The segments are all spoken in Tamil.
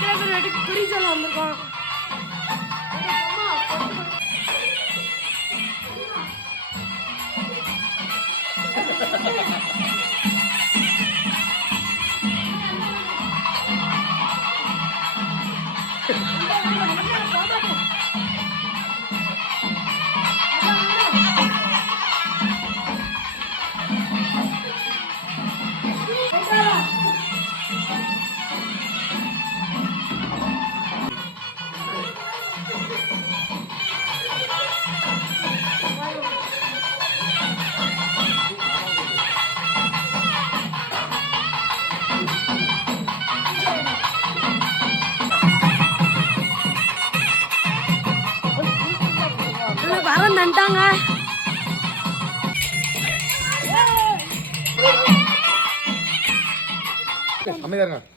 சப்ஸ்கிரைபர் வீட்டுக்கு குறி சொல்ல வந்திருக்கோம். வரேன் நட்டாங்க.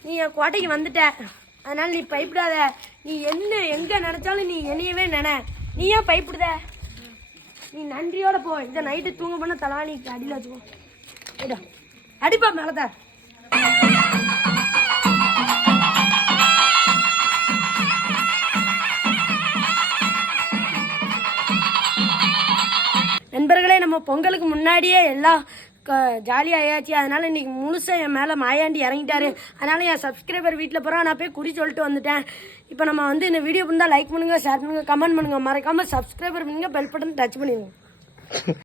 நீ என் கோட்டைக்கு வந்துட்ட, அதனால நீ பயப்படாத. நீ என்ன எங்க நினைச்சாலும் நீ என்னையவே நினை. நீ ஏன் பயப்படுத? நீ நன்றியோட போ. இந்த நைட்டு தூங்க பண்ண தலானி அடியில் வச்சுக்கோ. அடிப்பா மேலத. நண்பர்களே, நம்ம பொங்கலுக்கு முன்னாடியே எல்லாம் ஜாலியாக ஆயாச்சு. அதனால இன்னைக்கு முழுசாக என் மேலே மாயாண்டி இறங்கிட்டாரு. அதனால என் சப்ஸ்கிரைபர் வீட்டில் போகிறோம். நான் போய் குறி சொல்லிட்டு வந்துட்டேன். இப்போ நம்ம வந்து இந்த வீடியோ பண்ணால் லைக் பண்ணுங்கள், ஷேர் பண்ணுங்கள், கமெண்ட் பண்ணுங்கள். மறக்காமல் சப்ஸ்கிரைபர் பண்ணுங்கள், பெல் பட்டன் டச் பண்ணிடுங்க.